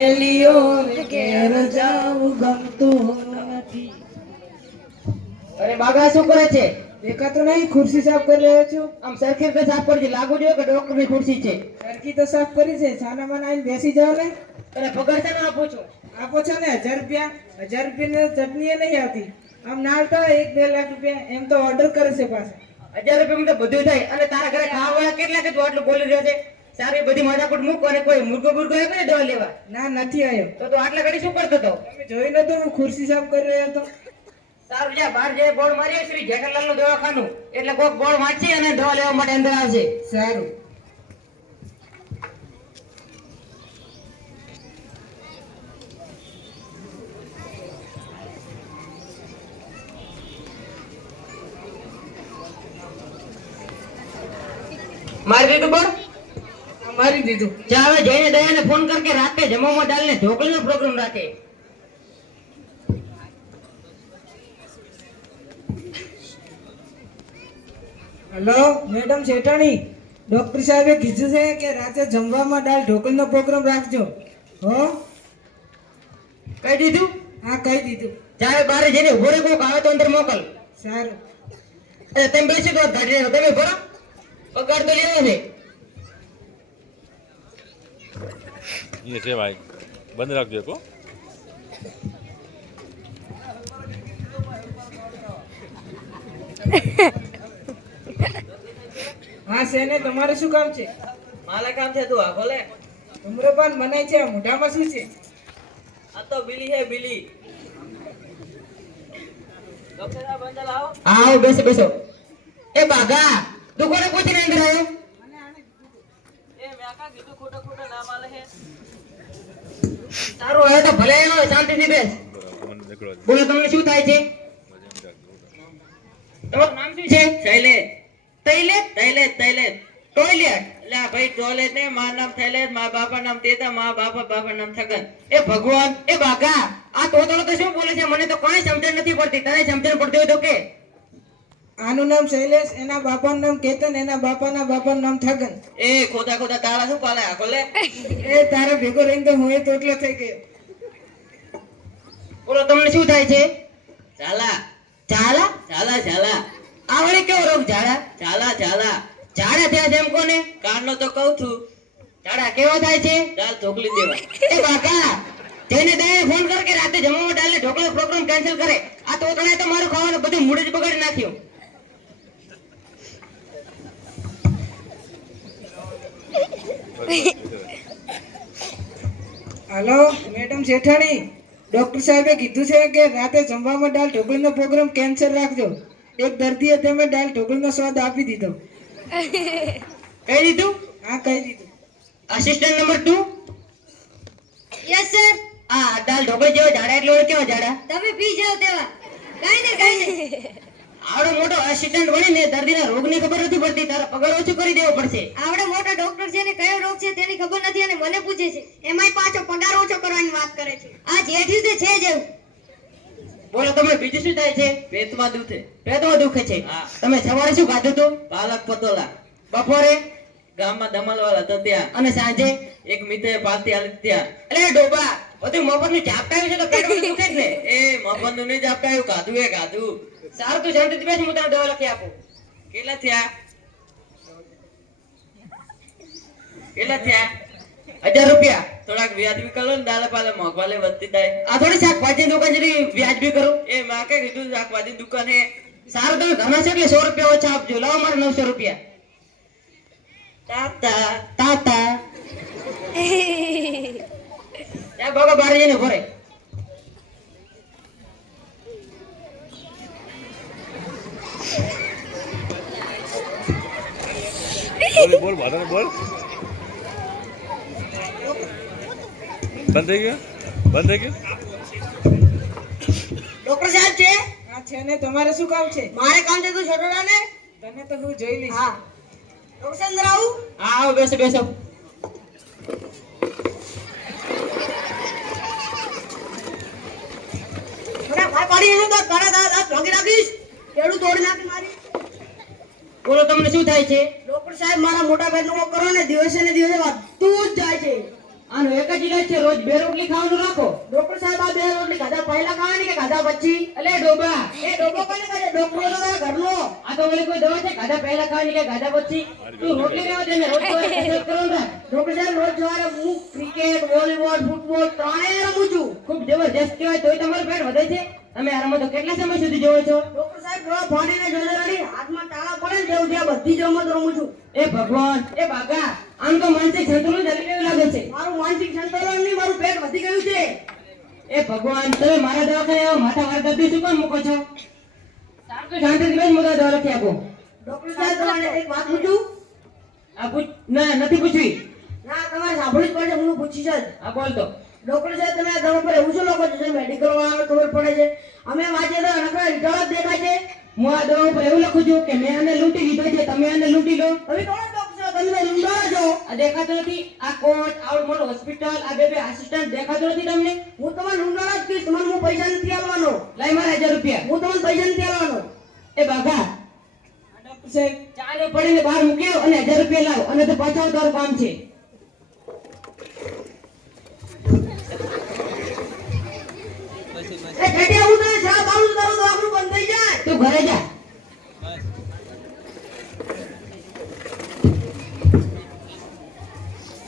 એલિયો ઘેર જાવું ગમતું નથી. અરે બાગા શું કરે છે? દેખાતો નહીં, ખુરશી સાફ કરી રહ્યો છું. આમ સરખી રીતે સાફ કરજે. લાગુ જોઈએ કે ડોક્ટરની ખુરશી છે. સરખી તો સાફ કરી છે, છાના માના આવીને બેસી જાવ ને. તને પગાર છે ને આપું છું. આપો છો ને 1000 રૂપિયા. 1000 રૂપિયાની ચટણી નહીં આવતી. આમ ના આવતા 1-2 લાખ રૂપિયા એમ તો ઓર્ડર કરે છે પાછા. 1000 રૂપિયામાં તો બધું થાય. અને તારા ઘરે ખાવાવાળા કેટલા કે તું આટલું બોલી રહ્યો છે? સારી બધી માથાકૂટ મૂક અને કોઈ મુર્ગો આવ્યો ને દવા લેવા. ના, નથી આવ્યો. તો આટલા ઘડી શું કરતો હતો? તમે જોઈ નતો હું ખુરશી સાફ કરી રહ્યો હતો. સારું જા, બહાર જઈ બોર્ડ મારીએ શ્રી જેઠાલાલ નું દવાખાનું. એટલે કોક બોર્ડ વાંચી અને દવા લેવા માટે અંદર આવશે. સારું. મારી દીધું બોર્ડ? મારી દીધું. જા હવે જઈને દયાને ફોન કર કે રાતે જમવામાં ડાલને ઢોકળીનો પ્રોગ્રામ રાખે. હેલો મેડમ શેઠાણી, ડોક્ટર સાહેબે કીધું છે કે રાતે જમવામાં દાળ ઢોકળીનો પ્રોગ્રામ રાખજો. હો, કહી દીધું? હા કહી દીધું. જા હવે બહાર જઈને ઉભો રે, કોક આવે તો અંદર મોકલ. સારું. તમે બેસી તો ગાડી તમે ભરો, પગાર તો લેવો છે. ये છે ભાઈ, બંધ રાખજો કો. હા સેને, તમારે શું કામ છે? મારા કામ છે, તું આખો લે. ધૂમ્રપાન મનાય છે, મોઢામાં શું છે? આ તો બિલી હે બિલી. આવો બેસો બેસો. એ બાગા, તું કોને પૂછીને અંદર આવ્યો? તારું હવે તો ભલે એનો શાંતિથી બેસ. બોલો તમને શું થાય છે? તમારું નામ શું છે? શૈલેષ. તૈલેશ તૈલેશ તૈલેશ ટોયલેટ. એટલે ભાઈ ટોયલેટ ને મારું નામ થૈલેશ, મારા બાપા નામ તેતા, મારા બાપા નામ છગન. એ ભગવાન, એ બાગા, આ તોતળો તો શું બોલે છે? મને તો કોઈ સમજણ નથી પડતી. તને સમજણ પડતી હોય તો કે. આનું નામ શૈલેષ, એના બાપાનું નામ કેતન, એના બાપાના બાપાનું નામ છગન. એ ખોદા ખોદા તારા શું પાલે આખો લે. એ તારા ભેગો રહીને તો હું તો એટલો થઈ ગયો. બોલો તમને શું થાય છે? ઝાલા ઝાલા ઝાલા ઝાલા. આવડે કેવો રોગ? ઝાડા ઝાલા ઝાલા. ઝાડા થયા છે એમ કોને? કારનો તો કહું છું. ઝાડા કેવો થાય છે? દાલ ઢોકળી દેવા. એ બાકા, જઈને દે ફોન કર કે રાતે જમવામાં દાલને ઢોકળીનો પ્રોગ્રામ કેન્સલ કરે. આ તો તણાય તો મારું ખાવાનું બધું મૂડ જ બગાડી નાખ્યું. હાલો મેડમ શેઠાણી, ડોક્ટર સાહેબે કીધું છે કે રાતે જમવામાં દાળ ઢોકળીનો પ્રોગ્રામ કેન્સલ રાખજો. એક દર્દીએ તમે દાળ ઢોકળીનો સ્વાદ આપી દીધો. કહી દીધું? હા કહી દીધું. Assistant number 2. Yes sir. આ દાલ ઢોકળી જેવો ઝાડા એટલે કેવો ઝાડા? તમે પી જાઓ તેવા. કાઈ નહીં. આવડો મોટો અસિસ્ટન્ટ બનીને દર્દીના રોગની ખબર નથી પડતી. તારા પગાર ઓછો કરી દેવો પડશે. આવડો મોટો ડોક્ટર છે ને કયો રોગ છે તેની ખબર નથી અને મને પૂછે છે. એમાંય પાછો પગાર ઓછો કરવાની વાત કરે છે. આ જેઠ્યું તે છે જ એવું. બોલો તમને બીજું શું થાય છે? પેટમાં દુખે છે. તમે સવારે શું ખાધું હતું? પાલક પતોલા. બપોરે ગામમાં દમલવાળા હતા ત્યાં. અને સાંજે એક મિત્રે પાલતી આલી ત્યાં. એટલે ડોબા, બધું મફતનું ઝાપટાવ્યું છે તો પેટમાં દુખે જ ને. એ મફતનું નહીં ઝાપટાવ્યું, ખાધું. સારું તું શાંતિથી બેસ, હું તને દવા લખી આપું. કેટલા થયા? 1000 રૂપિયા. થોડાક વ્યાજબી કરો ને, દાલે પાલે મોંઘવાલે વધતી થાય. આ થોડી શાકભાજી દુકાન જેવી વ્યાજબી કરું. એ માં કે કીધું શાકભાજી દુકાન હે. સારું તમે ઘણા છે એટલે 100 રૂપિયા ઓછા આપજો. લાવો મારે 900 રૂપિયા. તાતા તાતા યા બાબા બહાર જઈને ભરે. બોલ વાદાને બોલ. બંધ થઈ ગયો. ડોક્ટર સાહેબ છે? હા છે ને, તમારે શું કામ છે? મારે કામ છે તો છોડોડા ને. તને તો હું જોઈ લઈશ. હા. ડોક્ટર સાહેબ અંદર આવું? હા આવો, બેસો બેસો. થોડા ભાઈ પાડી જજો તો તારા દાંત ભાંગી નાખીશ. કેડું તોડી નાખી મારી. બોલો તમને શું થાય છે? ડોક્ટર સાહેબ મારા મોટા ભાઈનું કરો ને દિવસે ને દિવસે વધતું જ જાય છે. આનો એક જ ઈલાજ છે, રોજ 2 રોટલી ખાવાનું રાખો. ડોક્ટર સાહેબ આ 2 રોટલી ખાધા પહેલા ખાવાની કે ખાધા પછી? અલે ડોબા, એ ડોબો કોને કહે? ડોક્ટર તો તારા ઘરનો. આ તો ઓલી કોઈ દવા છે ખાધા પહેલા ખાવાની કે ખાધા પછી? તું રોટલી લેવા દે ને, રોજ સવારે કસરત કરો ને. ડોક્ટર સાહેબ રોજ સવારે હું ક્રિકેટ, વોલીબોલ, ફૂટબોલ ત્રણેય રમું છું. ખૂબ જબરજસ્ત કહેવાય, તોય તમારું પેટ વધે છે. તમે આ રમતો કેટલા સમય સુધી જોવો છો? ડોક્ટર સાહેબ ડોળા ફાડીને જોડેલાની હાથમાં તાળા પડે ને જેવું ત્યાં બધી જ રમત રમું છું. એ ભગવાન, એ બાગા, આમ તો માનસિક સંતુલન જલી ગયું લાગે છે. મારું માનસિક સંતુલન નહીં, મારું પેટ વધી ગયું છે. એ ભગવાન, તમે મારા દવાખાને આવો માથા વાર દર્દી શું કામ મૂકો છો? સારું તો શાંતિથી બેસ, મોટા દવા લખી આપો. ડોક્ટર સાહેબ તમારે એક વાત પૂછું? આ પૂછ. ના, નથી પૂછવી. ના, તમારે સાંભળવું જ પડશે, હું પૂછીશ જ. હા, બોલ તો. ડોક્ટર સાહેબ તમે આ દવા પર એવું શું લખો છો જે મેડિકલ વાળાને ખબર પડે છે? અમે વાંચીએ તો નકરા રિઝલ્ટ જ દેખાય છે. હું આ દવા પર એવું લખું છું કે મેં આને લૂંટી લીધો છે, તમે આને લૂંટી લો. તમે કોણ ડોક્ટર છો? તમે લૂંટારા છો. આ દેખાતો નથી? આ કોર્ટ, આવડ મોટો હોસ્પિટલ, આ બે આસિસ્ટન્ટ દેખાતો નથી તમને? હું તમારે લૂંટારા જ કહીશ, તમને હું પૈસા નથી આલવાનો. લાઈ મારા 1000 રૂપિયા. હું તમને પૈસા નથી આલવાનો. એ બાગા, ડોક્ટર સાહેબ ચાલે પડીને બહાર મૂક્યો અને 1000 રૂપિયા લાવ, અને તો પાછા તારું કામ છે. એ ઘટિયા હું તને શા બાળું તારું દવાખાનું બંધ થઈ જાય. તું ઘરે જા.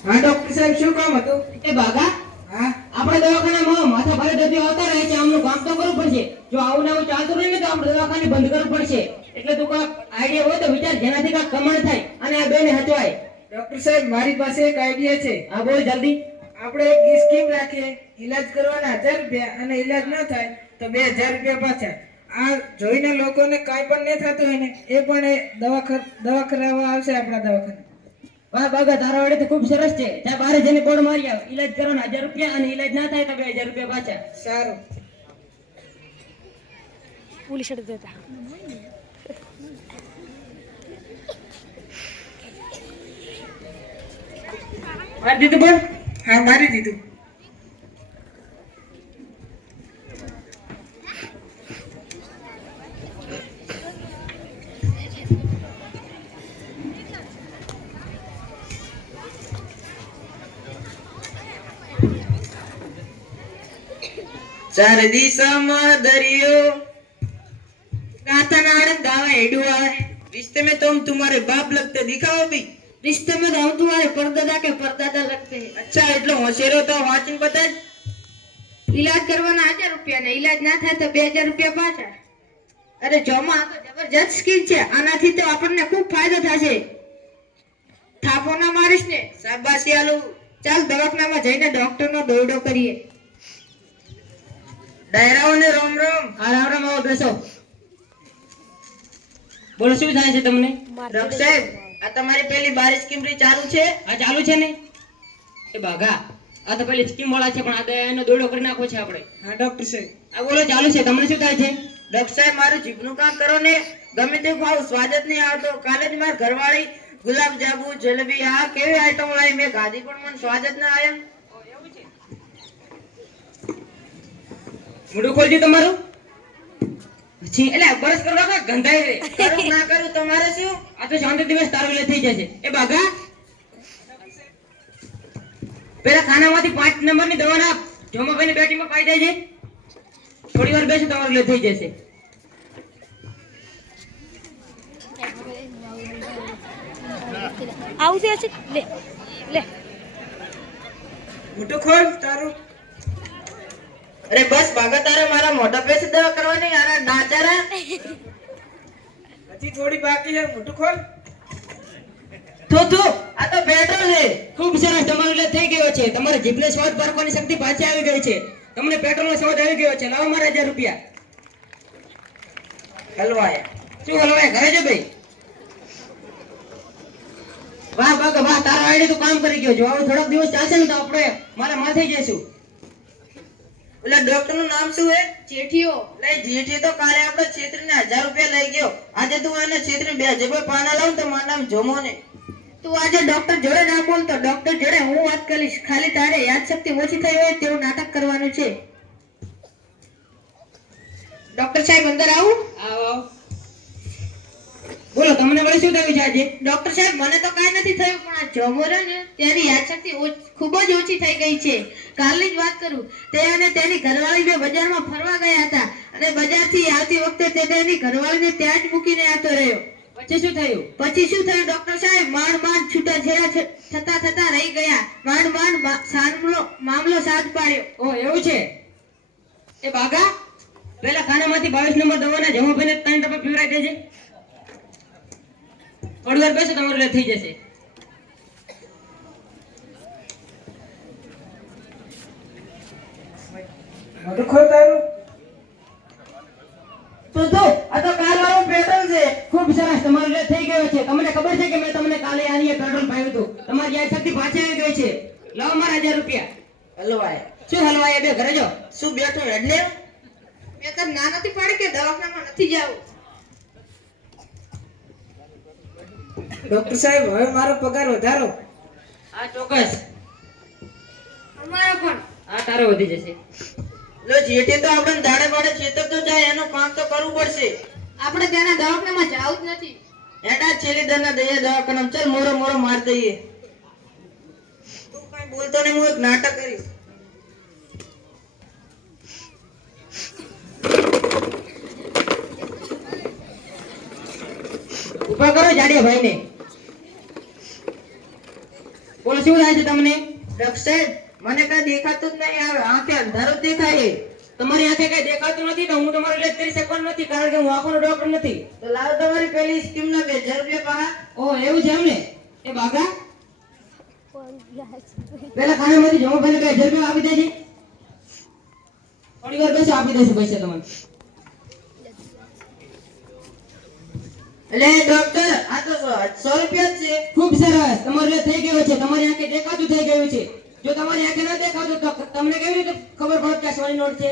હા ડોક્ટર સાહેબ શું કામ હતું? એ બાગા, હા આપણે દવાખાનામાં માથા ભારે દર્દીઓ આવતા રહે છે, આમનું કામ તો કરવું પડશે. જો આવું ને આવું ચાલતું રહે ને તો આપણે દવાખાને બંધ કરવું પડશે. એટલે તું કાંઈક આઈડિયા હોય તો વિચાર, જેનાથી કાંઈક કમાણ થાય અને આ બેને હચવાય. ડોક્ટર સાહેબ મારી પાસે એક આઈડિયા છે. હા, બોલ જલ્દી. આપણે એક સ્કીમ રાખીએ, ઈલાજ કરવાના 1000 રૂપિયા અને ઈલાજ ન થાય તો 2000 રૂપિયા પાછા. આ જોઈને લોકોને કાંઈ પણ નહીં થતું હોય ને એ પણ દવા કરાવવા આવશે આપણા દવાખાને. વાહ બાગા, તારા વડે તો ખૂબ સરસ છે. ત્યાં બહાર જઈને બોર્ડ મારી આવ, ઈલાજ કરવાના 1000 રૂપિયા અને ઈલાજ ના થાય તો 2000 રૂપિયા પાછા. સારું. મારી દીધું બોલ. હા મારી દીધું. ચાર દિશામાં દરિયો गाता नाटक गावा हेडू आवे रिश्ते में तुम तुम्हारे बाप लगते दिखाओ भी रिश्ते में तो हम तुम्हारे परदादा के परदादा लगते हैं अच्छा એટલો હોશિયાર તો વાંચીને બતાય ઈલાજ કરવાના 1000 રૂપિયા ને ઈલાજ ના થાય તો 2000 રૂપિયા પાછા અરે જોમાં આ તો જબરજસ્ત સ્કીમ છે આનાથી તો આપણને ખૂબ ફાયદો થશે થાપો ના મારીશ ને શાબાશી આલુ ચાલ દવાખાનામાં જઈને ડોક્ટરનો દોરડો કરીએ ડાયરાઓને રામ રામ હા રામ રામ આવો બેસો બોલો શું થાય છે તમને ડોક્ટર સાહેબ આ તમારી પેલી બારી સ્કીમ રી ચાલુ છે આ ચાલુ છે ને એ બાગા આ તો પેલી સ્કીમ વાળા છે પણ આ દયાનો દોડો કરી નાખો છે આપણે હા ડોક્ટર સાહેબ આ બોલો ચાલુ છે તમને શું થાય છે ડોક્ટર સાહેબ મારું જીભનું કામ કરો ને ગમે તે ખાવ સ્વાદ જ નહીં આવતો કાલે જ માર ઘરવાળી ગુલાબ જાંબુ જલેબી આ કેવી આઈટમ લાવી મેં ગાધી પણ મને સ્વાદ જ ના આવ્યો મોઢું ખોલજો તમારું છી એટલે બરસ કરો કે ગંધાઈ રે કરું ના કરું તમારે શું આ તો શાંતિ દિવસ તારો લે થઈ જશે એ બાગા પેલા ખાનામાંથી 5 નંબરની દવા ના જોમાભાઈની બેટીમાં પાઈ દેજે થોડી વાર બેસો તમારો લે થઈ જશે આવશે છે લે લે મોટું ખોલ તારું. અરે બસ ભાગા તારે મારા મોઢા પેસે દવા કરવાની આના ડાચારા હજી થોડી બાકી છે. મોટું ખોલ. તો આ તો પેટ્રોલ છે ખૂબ સરસ તમારો લે થઈ ગયો છે તમારે જીભને સ્વાદ પારખવાની શક્તિ પાછી આવી ગઈ છે તમને પેટ્રોલનો સ્વાદ આવી ગયો છે લાવો મારા 1000 રૂપિયા હલવાય શું હલવાય ઘરે જો ભાઈ વાહ બાગા વાહ તારો આઈડિયા તો કામ કરી ગયો જો આવું થોડોક દિવસ ચાલશે ને તો આપણે મારા માથે જઈશું ઓલા ડોક્ટર નું નામ શું હે જેઠિયો લે જેઠિયો તો કાલે આપણે છેત્રીને 1000 રૂપિયા લઈ ગયો આજે તું એને છેત્રી 2000 પાના લાવ તો મારું નામ જોમો ને તું આજે ડોક્ટર જોડે ના બોલ તો ડોક્ટર જોડે હું વાત કરીશ ખાલી તારે યાદશક્તિ ઓછી થઈ હોય તેવું નાટક કરવાનું છે ડોક્ટર સાહેબ અંદર આવું આવો બોલો તમને વળી શું થયું છે આજે? ડોક્ટર સાહેબ મને તો કાંઈ નથી થયું પણ આ જમોરા ને તેની યાદશક્તિ ખૂબ જ ઓછી થઈ ગઈ છે. કાલની જ વાત કરું, તે અને તેની ઘરવાળી બે બજારમાં ફરવા ગયા હતા અને બજારથી આવતી વખતે તે તેની ઘરવાળીને ત્યાં જ મૂકીને આવતો રહ્યો. પછી શું થયું? પછી શું થયું ડોક્ટર સાહેબ? માંડ છૂટાછેડા થતા રહી ગયા. મામલો સાથ પાડ્યો. ઓ એવું છે? એ બાગા પેલા ખાનામાંથી 22 નંબર દવાના જમાભાઈને 3 ટપા પીવડાવી દેજે. થોડી વાર બેસો તમારું એટલે થઈ જશે. મૂર્ખો તારું. તો જો આ તો કાર વાળો પેટ્રોલ છે. ખૂબ સરસ, તમારું એટલે થઈ ગયો છે. તમને ખબર છે કે મેં તમને કાલે આની પેટ્રોલ પાયું હતું? તમારી યાદશક્તિ પાછી આવી ગઈ છે. લાવો મારા 1000 રૂપિયા. હલવાય. શું હલવાય? બે ઘરે જો. શું બેઠો એટલે? મેં તો ના નથી પાડી કે દવાખાનામાં નથી જવું. ડોક્ટર સાહેબ હવે મારો પગાર વધારો. હા ચોક્કસ. અમારો પણ. હા તારો વધી જશે. લો જેઠે તો આપણે દાડે બાડે ખેતર તો જાય, એનું કામ તો કરવું પડશે. આપણે તેના દવાખાનામાં જવું જ નથી. એડા છેલ્લી દરના દઈએ દવાખાનામાં. ચાલ મોરો માર દઈએ. તું કઈ બોલતો નહીં, હું એક નાટક કરીશ. ઉભા કરો જાડિયા ભાઈને. બોલો શું થાય છે તમને? ડોક્ટર સાહેબ મને કઈ દેખાતું જ નહીં, આવે આંખે અંધારું દેખાય. તમારી આંખે કઈ દેખાતું નથી તો હું તમારો ઇલાજ કરી શકવાનો નથી, કારણ કે હું આંખોનો ડોક્ટર નથી. તો લાવ તમારી પેલી સ્કીમ ના 2000 રૂપિયા પાહા. ઓહ એવું છે એમને? એ બાગા પેલા ખાનામાંથી જમાભાઈને 2000 રૂપિયા આપી દેજે. થોડી વાર બેસો, આપી દેશું પૈસા તમને. એટલે ડોક્ટર આ તો 100 રૂપિયા જ છે. ખૂબ સરસ, તમારો ઇલાજ થઈ ગયો છે. તમારી આંખે દેખાતું થઈ ગયું છે. જો તમારી આંખે ન દેખાતું તો તમને કેવી રીતે ખબર પડે કે આ સોની નોટ છે?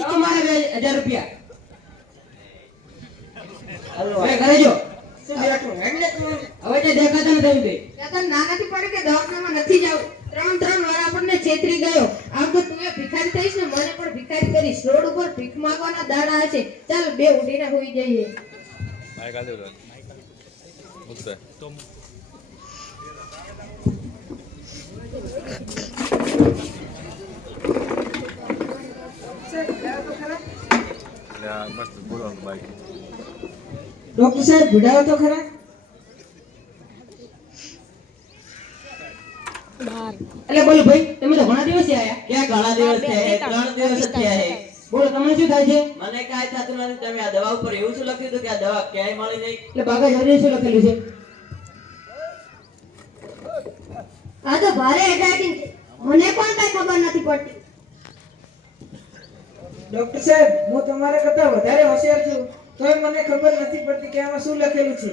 લાવો મારા 2000 રૂપિયા. હવે ઘરે જો. શું બેઠું એટલે તું? હવે તે દેખાતા નથી કઈ. મેં તો ના નથી પાડી કે દવાખાનામાં નથી જવું. ત્રણ વાર આપણને છેતરી ગયો. આમ તો તું ભિખારી થઈશ ને મને પણ ભિખારી કરીશ. રોડ ઉપર ભીખ માંગવાના દાડા હશે. ચાલ બે ઉઠીને હોઈ જઈએ. માઇક આલી દો. મૂકતે. એટલે આ મસ્ત બોલવાનું બાઈક. ડોક્ટર સાહેબ ભીડાવો તો ખરા. એટલે બોલો ભાઈ, તમે તો ઘણા દિવસે આયા. ક્યાં ઘણા દિવસ થયા? 3 દિવસ જ થયા છે. બોલો તમને શું થાય છે? મને કાંઈ થતું નથી. તમે આ દવા ઉપર એવું શું લખ્યું હતું કે આ દવા ક્યાંય મળી નહીં? એટલે બાગા જલ્દી શું લખેલું છે? આ તો ભારે હેડરાઇટિંગ છે. મને પણ કઈ ખબર નથી પડતી. ડોક્ટર સાહેબ હું તમારા કરતા વધારે હોશિયાર છું, તોય મને ખબર નથી પડતી કે આમાં શું લખેલું છે.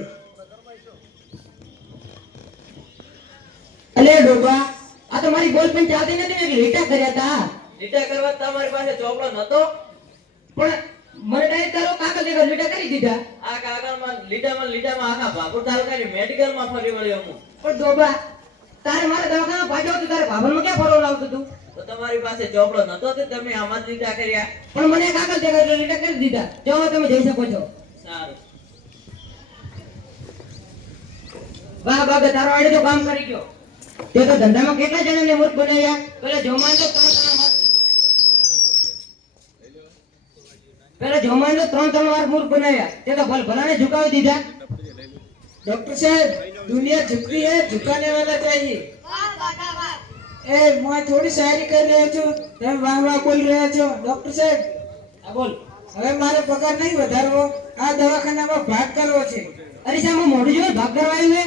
અલે ડોબા, આ તો મારી બોલ પેન ચાલતી નથી ને એટલે લીટા કર્યા હતા. લીટા કરવા તમારી પાસે ચોપડો નતો? પણ મને ડાયરેક્ટ તારો કાગળ દેખાડ લીટા કરી દીધા. આ કાગળમાં લીટામાં આખા ભાગોળ તાલ કરી મેડિકલમાં ફરી વળ્યો હું. પણ ડોબા, તારે મારા દવાખાના પાછળ હતું, તારે ભાભરમાં ક્યાં ફરવા લાવતું તું? તો તમારી પાસે ચોપડો નતો તે તમે આમાં જ લીટા કર્યા. પણ મને કાગળ દેખાડ એટલે લીટા કરી દીધા. જાઓ તમે જઈ શકો છો. સારું. વાહ બાગા, તારો આડે તો કામ કરી ગયો. તે તો ધંધામાં કેટલા જણાને મૂર્ખ બનાવ્યા. પેલા જોમાન તો ત્રણ વાર મૂર્ખ બનાવ્યા. તે તો ભલાને ઝુકાવી દીધા. डॉक्टर साहब दुनिया झुकती है, झुकाने वाला चाहिए। વાહ બાગા વાહ. ए मैं थोड़ी शायरी कर रहा છું, તમે વાહ વાહ બોલ રહ્યા છો। ડોક્ટર સાહેબ હા બોલ. હવે મારે પગાર નહીં વધારવો, આ દવાખાનામાં ભાગ કરવો છે। અરે સાહેબ, હું મોઢું જોઈ ભાગ કરવા આવ્યું હે?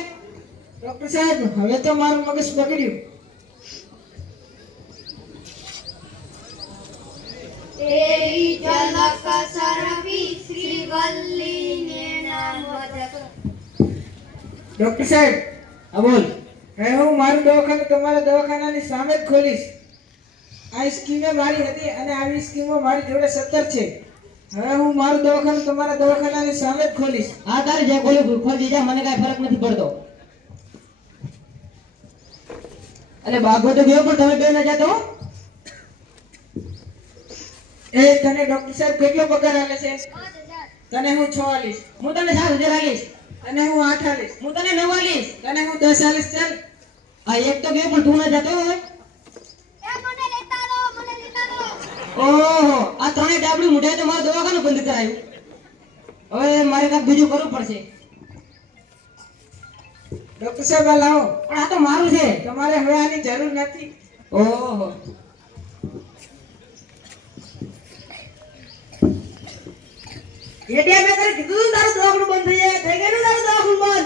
ડોક્ટર સાહેબ હવે તો મારું મગજ બગડ્યું। તેરી ઝલક સરવી શ્રીવલ્લી ને નામ વદક. ડોક્ટર સાહેબ હા બોલ. હવે હું મારું દવાખાનું તમારા દવાખાનાની સામે જ ખોલીશ। આ સ્કીમે મારી હતી અને આવી સ્કીમો મારી જોડે 17 છે। હવે હું મારું દવાખાનું તમારા દવાખાનાની સામે જ ખોલીશ। હા તારે જે ખોલી ખોલી દીધા, મને કાંઈ ફરક નથી પડતો. અરે બાગો તો ગયો પણ તમે બે ના જાતો. એ તને ડોક્ટર સાહેબ કેટલો પગાર આલે છે? તને હું 6 આલીશ। હું તને 7,000 આલીશ. અને હું 8 આલીશ. હું તને 9 આલીશ. તને હું 10 આલીશ. ચાલ. આ એક તો ગયો પણ તું ના જતો હોય. ઓહો, આ ત્રણેય ડાબલું મુઢાય તો મારું દવાખાનું બંધ કરાયું. હવે મારે કાંઈક બીજું કરવું પડશે. ડોક્ટર સાહેબ આ લાવો. પણ આ તો મારું છે. તમારે હવે આની જરૂર નથી. ઓહો, જેડિયા મેં તને કીધું તારું દવાખાનું બંધ થઈ જાય થઈ ગયું તારું દવાખાનું બંધ